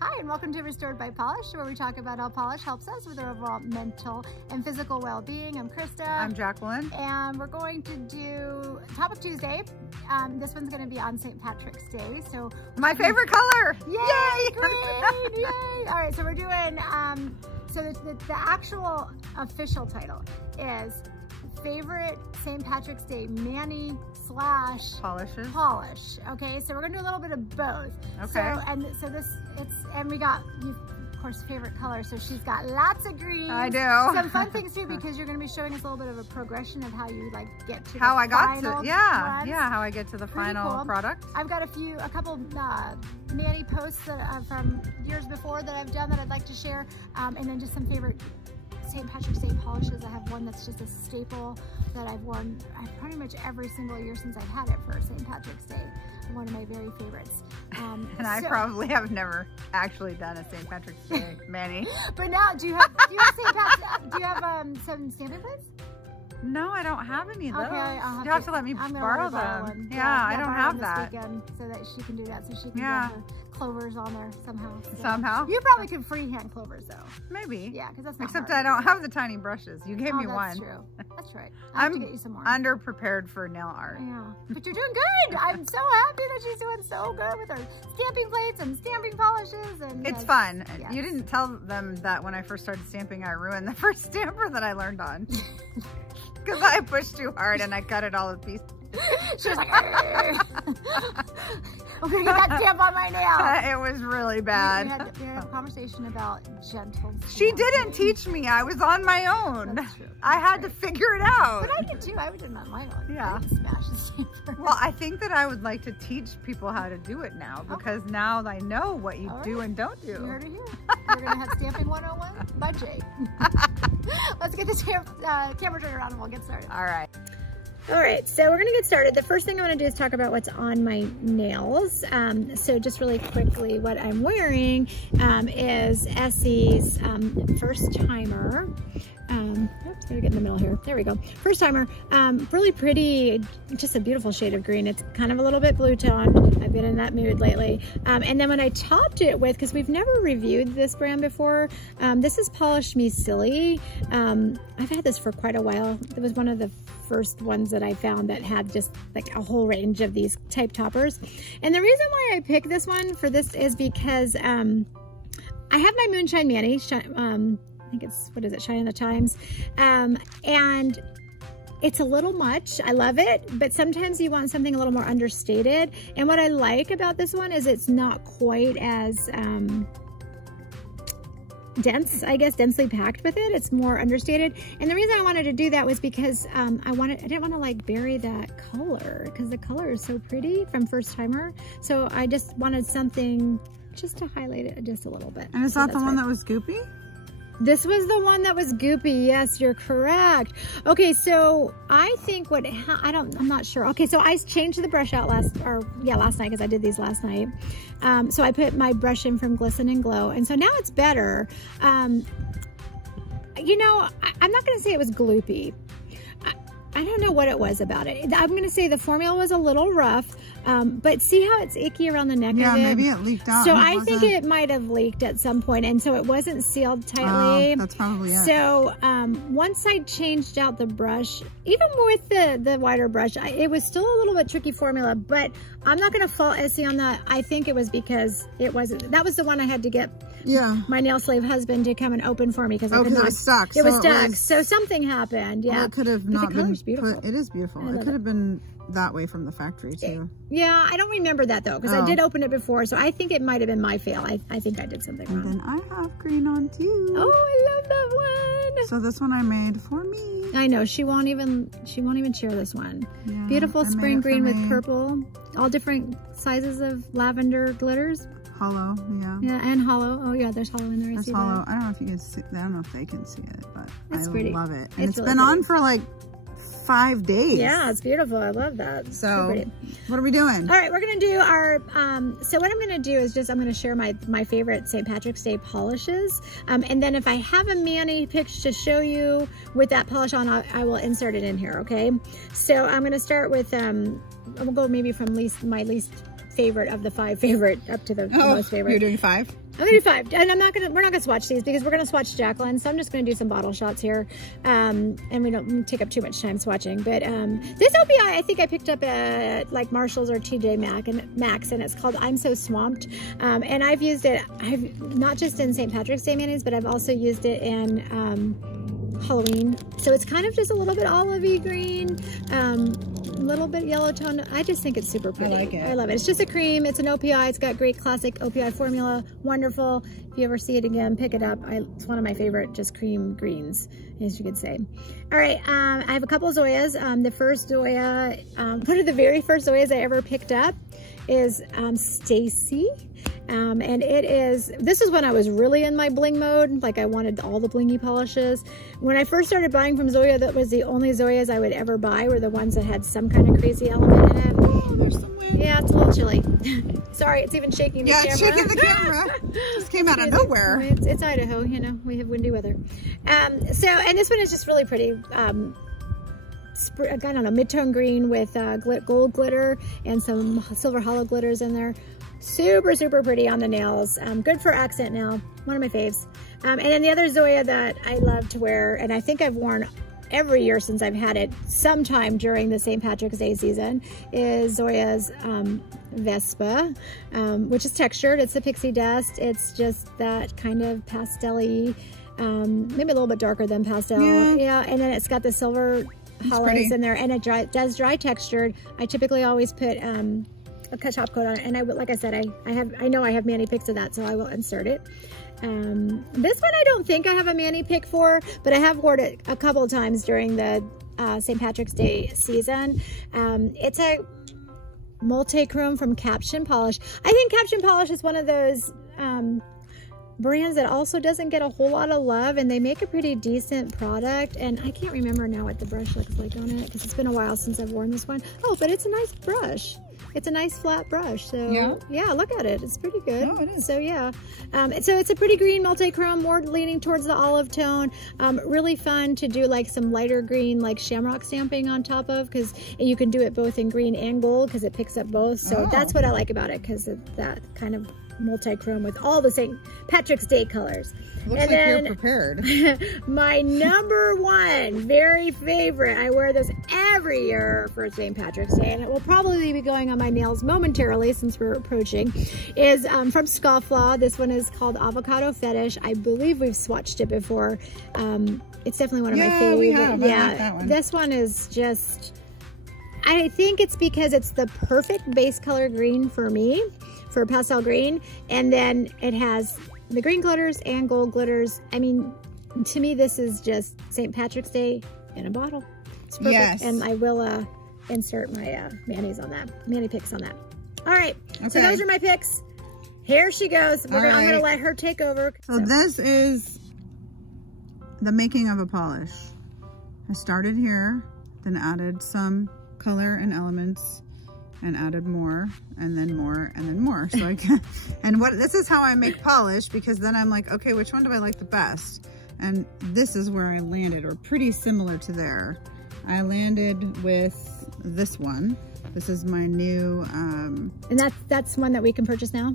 Hi, and welcome to Restored by Polish, where we talk about how polish helps us with our overall mental and physical well-being. I'm Krista. I'm Jacqueline. And we're going to do Topic Tuesday. This one's going to be on St. Patrick's Day. So my favorite color. Yay! Green! Yay! All right, so we're doing, so the actual official title is Favorite St. Patrick's Day Mani / Polishes. Polish. Okay, so we're gonna do a little bit of both. Okay. So this, and we got, of course, favorite color. So she's got lots of green. I do. Some fun things too, because you're gonna be showing us a little bit of a progression of how you like get to how the I got final to, yeah, ones. yeah, how I get to the Pretty final cool. product. I've got a couple Mani posts that from years before that I've done that I'd like to share, and then just some favorite St. Patrick's Day polishes. I have one that's just a staple that I've worn pretty much every single year since I've had it for St. Patrick's Day. One of my very favorites. And I probably have never actually done a St. Patrick's Day mani. But now, do you have some stamping plates? No, I don't have any of those. Okay, you have to let me borrow them. One. Yeah, I don't have that. So that she can do that, so she can get her clovers on there somehow. So. Somehow? You probably can freehand clovers though. Maybe. Yeah, because that's not Except hard. I don't have the tiny brushes. You gave me that's one. True. That's right. I have to get you some more. Underprepared for nail art. Yeah, but you're doing good. I'm so happy that she's doing so good with her stamping plates and stamping polishes. And it's fun. Yes. You didn't tell them that when I first started stamping, I ruined the first stamper that I learned on. Because I pushed too hard and I cut it all to pieces. She was like, I'm gonna get that stamp on my nail. It was really bad. We had a conversation about gentle. She didn't teach me. I was on my own. That's true. I had to figure it out. But I did too. I did it on my own. Yeah. I didn't smash the stamper. Well, I think that I would like to teach people how to do it now, because now I know what you do and don't do. You heard it here. We're gonna have Stamping 101 by Jay. Let's get this camera turned around and we'll get started. All right. All right, so we're gonna get started. The first thing I wanna do is talk about what's on my nails. So just really quickly, what I'm wearing is Essie's First Timer. Oops, gotta get in the middle here. There we go. First Timer, really pretty, just a beautiful shade of green. It's kind of a little bit blue toned. I've been in that mood lately. And then when I topped it with, because we've never reviewed this brand before, this is Polish Me Silly. I've had this for quite a while. It was one of the first ones that I found that had just like a whole range of these type toppers. And the reason why I picked this one for this is because I have my Moonshine Mani, I think it's, what is it, Shine in the Times. And it's a little much. I love it, but sometimes you want something a little more understated. And what I like about this one is it's not quite as dense, I guess, densely packed with it. It's more understated. And the reason I wanted to do that was because I didn't want to like bury that color, because the color is so pretty from First Timer. So I just wanted something just to highlight it just a little bit. And is that the one that was goopy? This was the one that was goopy. Yes, you're correct. Okay, so I think I'm not sure. Okay, so I changed the brush out last night, because I did these last night. So I put my brush in from Glisten and Glow, and so now it's better. You know, I'm not gonna say it was gloopy. I don't know what it was about it. I'm gonna say the formula was a little rough, but see how it's icky around the neck of it? Yeah, maybe it leaked out. So I think it might have leaked at some point, and so it wasn't sealed tightly. That's probably it. So once I changed out the brush, even with the wider brush, it was still a little bit tricky formula, but I'm not gonna fault Essie on that. I think it was because that was the one I had to get my nail slave husband to come and open for me, because it was stuck. It was stuck. So something happened. Yeah. Well, it could have not been. Beautiful. It is beautiful. It could have been that way from the factory too. Yeah, I don't remember that though, because I did open it before, so I think it might have been my fail. I think I did something wrong. And then I have green on too. Oh, I love that one. So this one I made for me. I know, she won't even share this one. Yeah, beautiful spring green with purple, all different sizes of lavender glitters. Hollow, yeah. Yeah, and hollow. Oh yeah, there's hollow in there. There's hollow. I don't know if you can see. I don't know if they can see it, but it's I pretty. Love it. And it's really been on for like 5 days. Yeah, it's beautiful. I love that. So what are we doing? All right, we're gonna do our, so what I'm gonna do is I'm gonna share my favorite St. Patrick's Day polishes. And then if I have a mani pitch to show you with that polish on, I will insert it in here, okay? So I'm gonna start with, we'll go maybe from my least favorite of the 5 favorite up to the most favorite. You're doing 5? I'm gonna do 5, and we're not gonna swatch these because we're gonna swatch Jacqueline, so I'm just gonna do some bottle shots here, and we don't take up too much time swatching. But this OPI, I think I picked up at like Marshall's or TJ Maxx, and it's called I'm So Swamped, and I've used it. I've not just in St. Patrick's Day mayonnaise, but I've also used it in Halloween. So it's kind of just a little bit olivey green, a little bit yellow tone. I just think it's super pretty. I like it. I love it. It's just a cream. It's an OPI. It's got great classic OPI formula. Wonderful. If you ever see it again, pick it up. It's one of my favorite just cream greens, as you could say. All right, I have a couple of Zoyas. The first Zoya, one of the very first Zoyas I ever picked up is Stacy. And this is when I was really in my bling mode, like I wanted all the blingy polishes. When I first started buying from Zoya, that was the only Zoyas I would ever buy, were the ones that had some kind of crazy element in it. Oh, there's some wind. Yeah, it's a little chilly. Sorry, it's even shaking the camera. Yeah, it's shaking the camera. Just came out of nowhere. It's Idaho, you know, we have windy weather. And this one is just really pretty. I don't know, mid-tone green with gold glitter and some silver hollow glitters in there. Super, super pretty on the nails. Good for accent nail. One of my faves. And then the other Zoya that I love to wear, and I think I've worn every year since I've had it sometime during the St. Patrick's Day season, is Zoya's Vespa, which is textured. It's the pixie dust. It's just that kind of pastel-y, maybe a little bit darker than pastel. Yeah, and then it's got the silver hollows in there, and it does dry textured. I typically always put a top coat on it, and like I said, I know I have mani picks of that, so I will insert it. This one I don't think I have a mani pick for, but I have worn it a couple of times during the St. Patrick's Day season. It's a multi-chrome from Caption Polish. I think Caption Polish is one of those brands that also doesn't get a whole lot of love, and they make a pretty decent product. And I can't remember now what the brush looks like on it because it's been a while since I've worn this one. Oh, but it's a nice brush. It's a nice flat brush. So yeah, look at it. It's pretty good. Oh, it is. So yeah. So it's a pretty green multi-chrome, more leaning towards the olive tone. Really fun to do like some lighter green, like shamrock stamping on top of, because you can do it both in green and gold because it picks up both. So that's what I like about it, because of that kind of multi-chrome with all the St. Patrick's Day colors. Looks like you're prepared. My number one very favorite, I wear this every year for St. Patrick's Day, and it will probably be going on my nails momentarily since we're approaching, is from Scofflaw. This one is called Avocado Fetish. I believe we've swatched it before. It's definitely one of my favorite. We have. I like that one. This one is just, I think it's because it's the perfect base color green for me, for pastel green, and then it has the green glitters and gold glitters. I mean, to me, this is just St. Patrick's Day in a bottle. It's perfect. Yes. And I will insert my mani picks on that. All right, so those are my picks. Here she goes. I'm gonna let her take over. So this is the making of a polish. I started here, then added some color and elements, and added more, and then more, and then more. So I can, this is how I make polish, because then I'm like, okay, which one do I like the best? And this is where I landed, or pretty similar to there. I landed with this one. This is my new, and that's one that we can purchase now?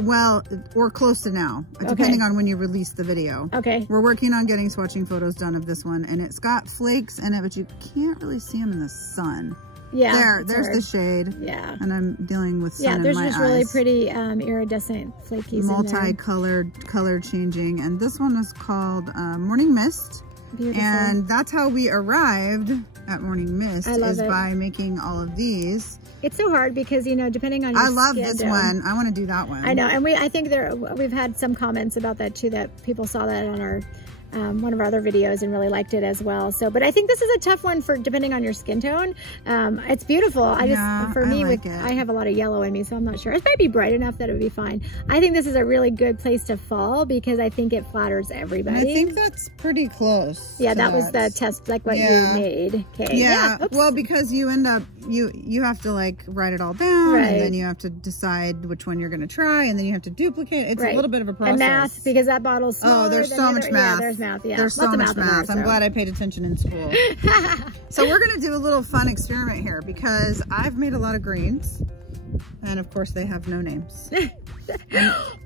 Well, or close to now, depending on when you release the video. Okay. We're working on getting swatching photos done of this one, and it's got flakes in it, but you can't really see them in the sun. Yeah, there's the shade. Yeah, and I'm dealing with sun in my eyes. Yeah, there's just really pretty iridescent flakies, multicolored, color changing, and this one is called Morning Mist. Beautiful. And that's how we arrived at Morning Mist, is by making all of these. It's so hard because, you know, depending on your skin. I love this one. I want to do that one. I know, and I think we've had some comments about that too, that people saw that on our one of our other videos and really liked it as well. So, but I think this is a tough one for depending on your skin tone. It's beautiful. I have a lot of yellow in me, so I'm not sure. It might be bright enough that it would be fine. I think this is a really good place to fall because I think it flatters everybody. I think that's pretty close. Yeah, that was the test, like what you made. Okay. Yeah. Well, because you end up, you have to like write it all down, and then you have to decide which one you're going to try, and then you have to duplicate. It's a little bit of a process. And math, because that bottle's smaller. Oh, there's so much math. Yeah, there's math. Yeah, there's so much math. I'm glad I paid attention in school. So we're going to do a little fun experiment here, because I've made a lot of greens, And of course they have no names.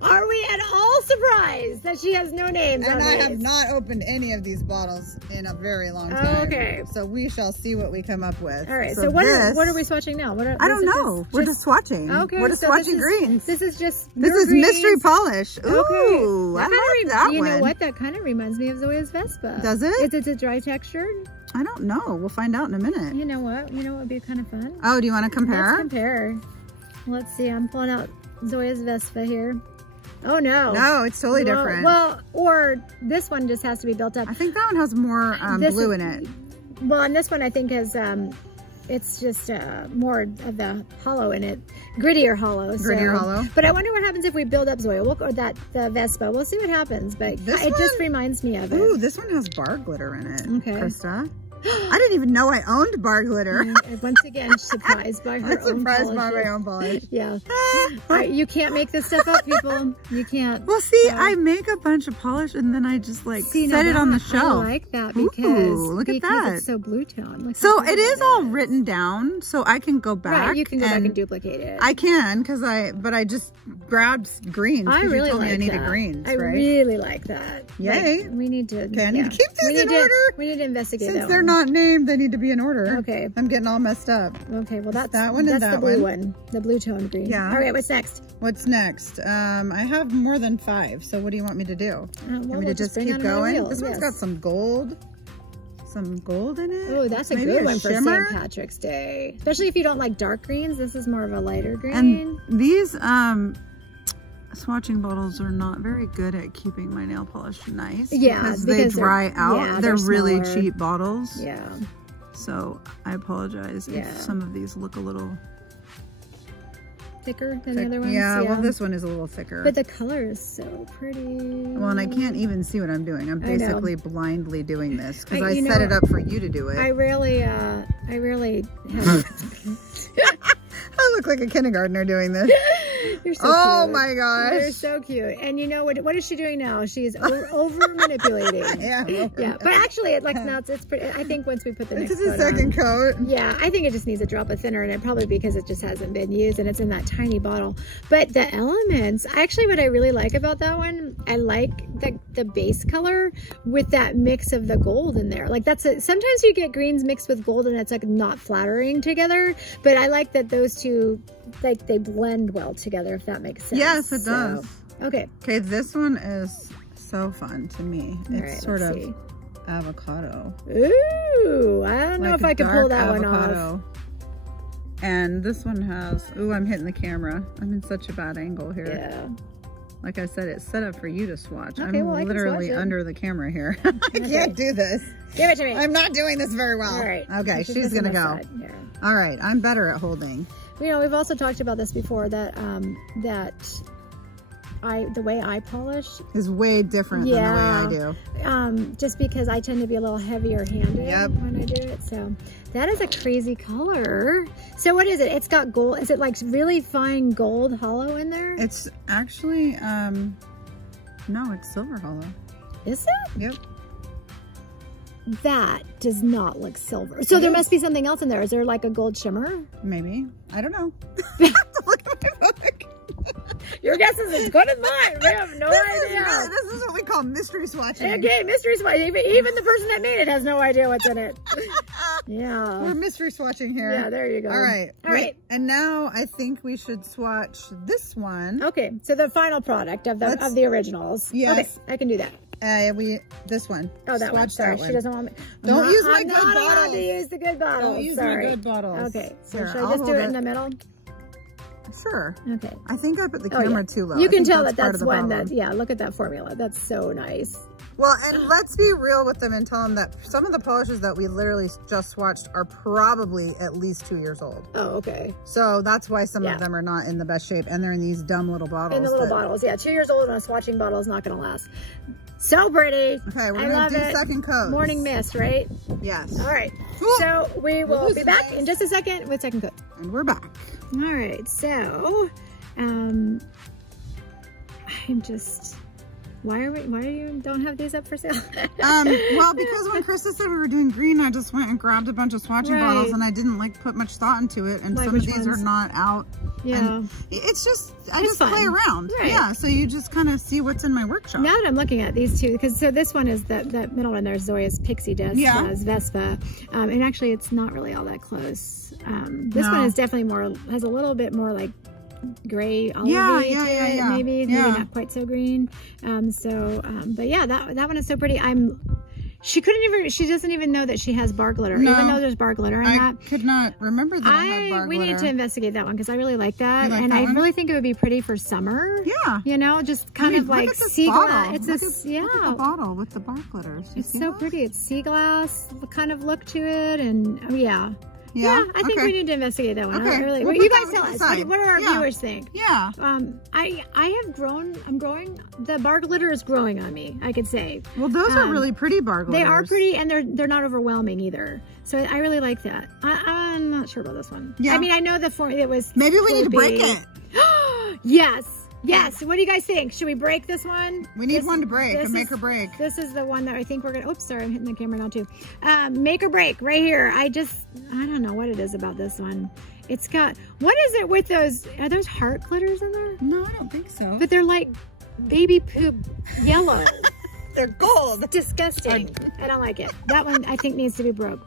Are we at all surprised that she has no names? And on I these? have not opened any of these bottles in a very long time. Okay. So we shall see what we come up with. All right. So what are we swatching now? I don't know. We're just swatching. Okay. We're just swatching greens. This is just mystery polish. Okay. Ooh, I like that one. You know what? That kind of reminds me of Zoya's Vespa. Does it? It's a dry texture. I don't know. We'll find out in a minute. You know what? You know what would be kind of fun? Oh, do you want to compare? Let's compare. Let's see. I'm pulling out Zoya's Vespa here. Oh no. No, it's totally different. Well, or this one just has to be built up. I think that one has more blue in it. Well, and this one I think has, it's just more of the hollow in it. Grittier hollow. Grittier hollow. But I wonder what happens if we build up Zoya, or the Vespa. We'll see what happens, but it just reminds me of it. Ooh, this one has bar glitter in it, okay. Krista. I didn't even know I owned bar glitter. Once again, surprised by her own surprised by my own polish. Yeah. You can't make this stuff up, people. You can't. Well, see, I make a bunch of polish and then I just like set it on the shelf. I like that because, look at that. It's so blue tone. So it is all written down, so I can go back. Right, you can go back and duplicate it. I can, but I just grabbed greens. I really you told like me I needed that. greens, I really like that. Yay. Like, we need to. Okay, I need to keep these in order. We need to investigate Since that they're one. not named, they need to be in order. Okay. I'm getting all messed up. Okay, well that's that one and that's that the blue one. The blue tone green. Yeah. All right, what's next? What's next? I have more than 5, so what do you want me to do? Want me to just keep going? This one's got some gold. Some gold in it. Oh, that's a good one for St. Patrick's Day. Especially if you don't like dark greens. This is more of a lighter green. And these swatching bottles are not very good at keeping my nail polish nice. Yeah, because they dry out. Yeah, they're really smaller. cheap bottles. Yeah. So I apologize if some of these look a little thicker than the other ones. Yeah, well this one is a little thicker. But the color is so pretty. Well, and I can't even see what I'm doing. I'm basically blindly doing this because I set it up for you to do it. I really have I look like a kindergartner doing this. You're so cute. My gosh. You're so cute. And you know what is she doing now? She's over manipulating. Yeah. But actually it like now it's pretty. I think once we put the next coat second coat. Yeah, I think it just needs a drop of thinner in it, probably because it just hasn't been used and it's in that tiny bottle. But the elements, actually what I really like about that one, I like the base color with that mix of the gold in there. Like sometimes you get greens mixed with gold and it's like not flattering together, but I like that those two, like they blend well together, if that makes sense. Yes, it does. Okay. Okay, this one is so fun to me. It's sort of avocado. Ooh, I don't know if I can pull that one off. And this one has, ooh, I'm hitting the camera. I'm in such a bad angle here. Yeah. Like I said, it's set up for you to swatch. Okay, I'm literally under the camera here. I can't do this. Give it to me. I'm not doing this very well. All right. Okay, she's gonna go. All right, I'm better at holding. You know, we've also talked about this before, that the way I polish is way different than the way I do. Just because I tend to be a little heavier handed when I do it. So that is a crazy color. So what is it? It's got gold. Is it like really fine gold hollow in there? It's actually, no, it's silver hollow. Is it? Yep. That does not look silver. So there must be something else in there. Is there like a gold shimmer? Maybe. I don't know. I have to look at my book. Your guess is as good as mine. We have no idea. This is what we call mystery swatching. Okay, mystery swatching. Even the person that made it has no idea what's in it. Yeah. We're mystery swatching here. Yeah, there you go. All right. All right. And now I think we should swatch this one. Okay, so the final product of the originals. Yes. Okay, I can do that. This one. Oh, that one. Sorry, she doesn't want me. Don't use my good bottles. I'm not allowed to use the good bottles. Don't use my good bottles. Okay, so Here, should I just do it in the middle? Sure. Okay. I think I put the camera too low. You can tell that's one that, look at that formula. That's so nice. Well, and let's be real with them and tell them that some of the polishes that we literally just swatched are probably at least 2 years old. Oh, okay. So that's why some of them are not in the best shape, and they're in these dumb little bottles. In the little bottles, yeah. 2 years old and a swatching bottle is not going to last. So pretty. Okay, we're going to do second coat. Morning mist, right? Yes. All right. So we will be back in just a second with second coat. And we're back. All right. So, I'm just... Why you don't have these up for sale? Well, because when Krista said we were doing green, I just went and grabbed a bunch of swatching bottles, and I didn't like put much thought into it. And some of these are not out Yeah. And it's just, I It's just fun. play around. Right. Yeah, so you just kind of see what's in my workshop. Now that I'm looking at these two, because so this one is that middle one there, Zoya's Pixie Dust, Yeah. Vespa, and actually it's not really all that close. This one is definitely more, has a little bit more like gray olivey to it, maybe not quite so green. But yeah, that one is so pretty. She doesn't even know that she has bar glitter, even though there's bar glitter in that. I could not remember that I had bar we glitter. need to investigate that one because I really like that. You like and that I one? really think it would be pretty for summer. Yeah. You know, just kind of like sea glass. It's Look at the bottle with the bar glitter. It's so pretty. It's sea glass kind of look to it. And Yeah, I think we need to investigate that one. Okay. Really, We'll you put guys that tell one to us. the side. What do our viewers think? Yeah. I'm growing. The bar glitter is growing on me, I could say. Well, those are really pretty bar glitters. They are pretty, and they're not overwhelming either. So I really like that. I'm not sure about this one. Yeah. I mean, I know it was. Maybe we need to break it. Yes. Yes. What do you guys think? Should we break this one? We need one to break, a make or break. This is the one that I think we're gonna. Oops, sorry, I'm hitting the camera now too. Make or break right here. I don't know what it is about this one. It's got, what is it with those? Are those heart glitters in there? No, I don't think so. But they're like baby poop yellow. They're gold. Disgusting. I don't like it. That one I think needs to be broke.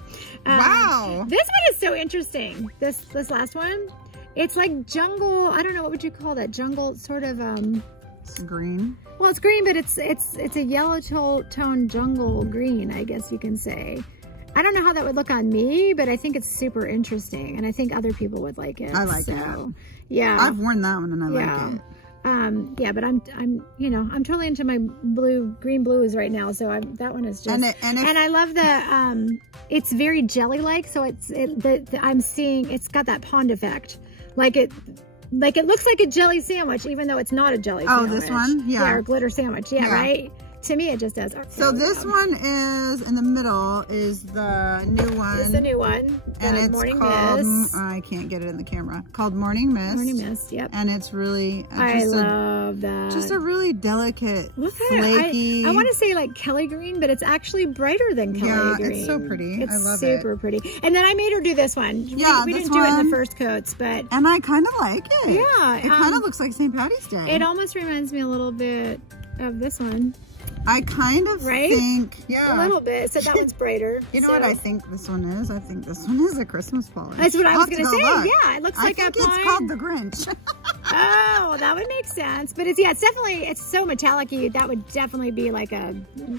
Wow. This one is so interesting. This last one. It's like jungle, I don't know, what would you call that? Jungle sort of, It's green. well, it's green, but it's a yellow tone jungle green, I guess you can say. I don't know how that would look on me, but I think it's super interesting, and I think other people would like it. I like it. Yeah. I've worn that one and I like it. Yeah, but I'm totally into my green blues right now. So that one is just, and I love the, it's very jelly-like. So I'm seeing, it's got that pond effect. Like it looks like a jelly sandwich, even though it's not a jelly sandwich. Oh, this one? Yeah. Yeah, or glitter sandwich. Yeah, right? To me, it just does. So this one is, in the middle, is the new one. It's the new one. And it's Morning called, Mist. I can't get it in the camera, called Morning Mist. Morning Mist, yep. And it's really, I love that. Just a really delicate, What flaky. I want to say like Kelly green, but it's actually brighter than Kelly green. It's so pretty. It's I love it. super pretty. And then I made her do this one. Yeah, we didn't do it in the first coats, but. And I kind of like it. Yeah. It kind of looks like St. Patty's Day. It almost reminds me a little bit of this one. I kind of think, a little bit. So that one's brighter. You know what I think this one is? I think this one is a Christmas polish. That's what I was going to say. Look. Yeah, it looks like I think it's called the Grinch. Oh, that would make sense. But it's so metallic-y. That would definitely be like a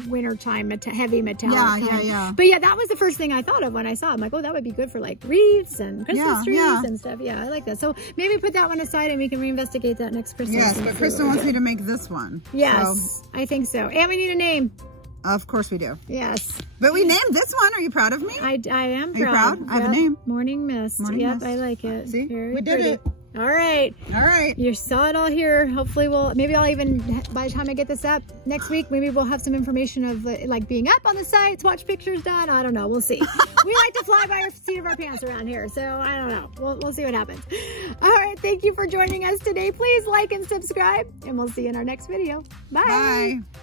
wintertime heavy metallic. Yeah. But yeah, that was the first thing I thought of when I saw it. I'm like, oh, that would be good for like wreaths and Christmas trees and stuff. Yeah, I like that. So maybe put that one aside and we can reinvestigate that next Christmas. Yes, but Krista wants me to make this one. Yes, so. I think so. And we need a name. Of course we do. Yes. But we named this one. Are you proud of me? I am proud. Are you proud? I have a name. Morning Mist. Morning Mist. I like it. See? Very we did it. All right. All right. You saw it all here. Hopefully maybe I'll even, by the time I get this up next week, maybe we'll have some information of like being up on the sites, watch pictures done. I don't know. We'll see. We like to fly by our seat of our pants around here. So I don't know. We'll see what happens. All right. Thank you for joining us today. Please like and subscribe and we'll see you in our next video. Bye. Bye.